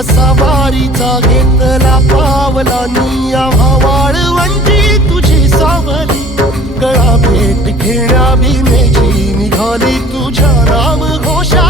वसावारीचा घेतला पावलानी. निया वाळवंटी तुझी सावली. गळा भेट घेण्या भीमेची निघाली तुझ्या राम घोषा